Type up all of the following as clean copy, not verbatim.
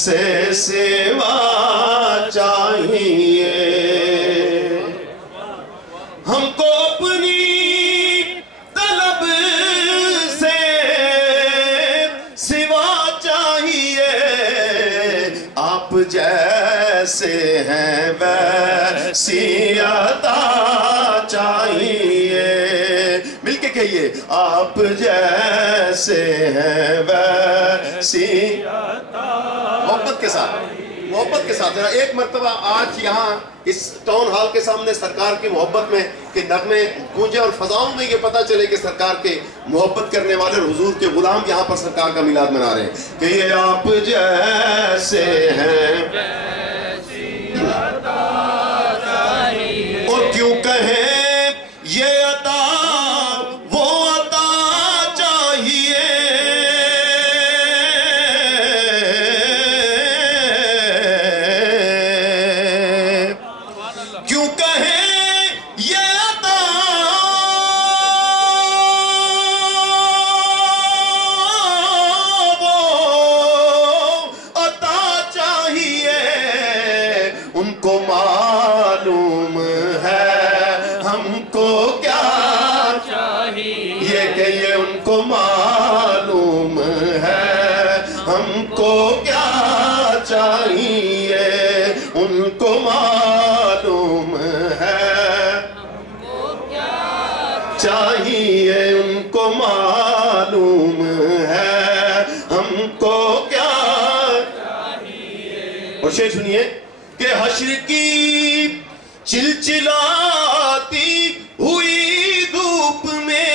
سے سوا چاہیے، ہم کو اپنی طلب سے سوا چاہیے، آپ جیسے ہیں ویسی عطا چاہیے، مل کے کہیے آپ جیسے ہیں ویسی عطا، محبت کے ساتھ ایک مرتبہ آج یہاں اس ٹاؤن ہال کے سامنے سرکار کی محبت میں کہ نغمے گونجے اور فضاؤں میں یہ پتہ چلے کہ سرکار کے محبت کرنے والے حضور کے غلام یہاں پر سرکار کا میلاد منا رہے ہیں کہ یہ آپ جیسے ہیں اور کیوں کہیں یہ عطا وہ عطا چاہیے، کیوں کہیں یہ عطا وہ عطا چاہیے، ان کو معلوم ہے ہم کو کیا چاہیے، کہ یہ ان کو معلوم ہے ہم کو کیا چاہیے، ان کو معلوم ہے چاہیے، ان کو معلوم ہے ہم کو کیا چاہیے، اور شعر سنیے کہ حشر کی چلچلاتی ہوئی دھوپ میں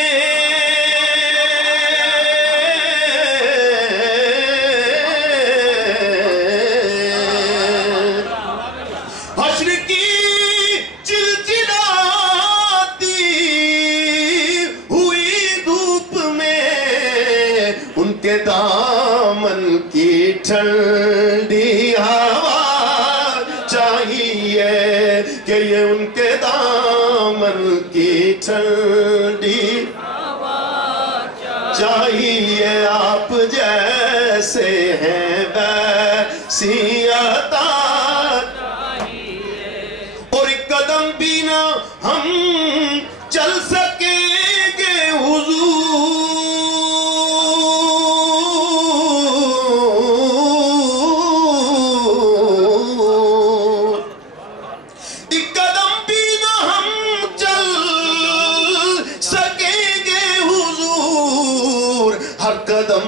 حشر کی چلچلاتی ہوئی دھوپ میں ان کے دامن کی ٹھنڈی ہوا چاہیے، کہ یہ ان کے دامن کی ٹھنڈی ہوا چاہیے، آپ جیسے ہیں ویسی عطا چاہیے، اور ایک قدم بھی نہ ہم چل سکیں گے حضور، ایک قدم بھی نہ ہم چل سکیں گے حضور، ہر قدم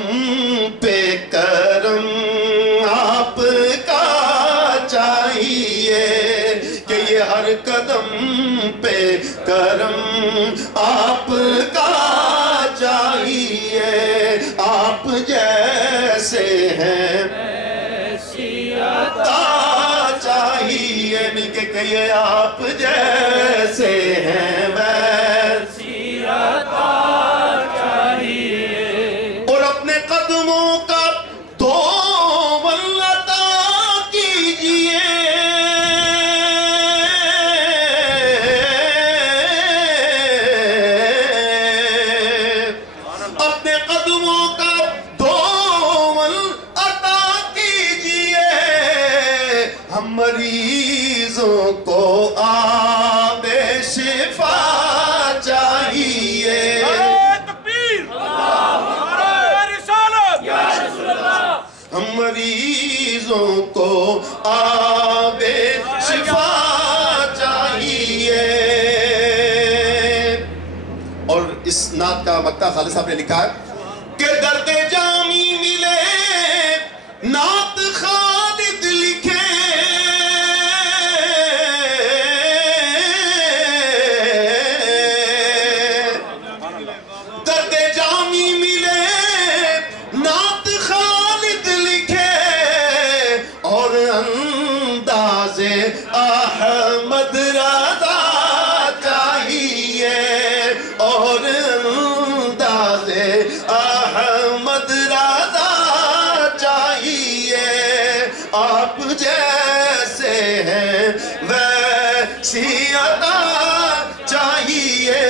پہ کرم آپ کا چاہیے، کہ یہ ہر قدم پہ کرم آپ کا چاہیے، آپ جیسے ہیں ویسی عطا چاہیے، مل کے کہیے آپ جیسے ہیں ویسی عطا چاہیے، اور اپنے قدموں کا دھول عطا کیجئے، اپنے قدموں کا دھول عطا کیجئے، ہم مریضوں کو آب شفا چاہیے، ہم مریضوں کو آب شفا چاہیے، اور اس نعت کا مقطع خالد صاحب نے لکھا ہے کہ درد جامی ملے نعت خالد لکھے، درد جامی ملے نعت خالد لکھے، اور انداز احمد رضا چاہیے، اور انداز احمد رضا چاہیے، آپ جیسے ہیں ویسی عطا چاہیے۔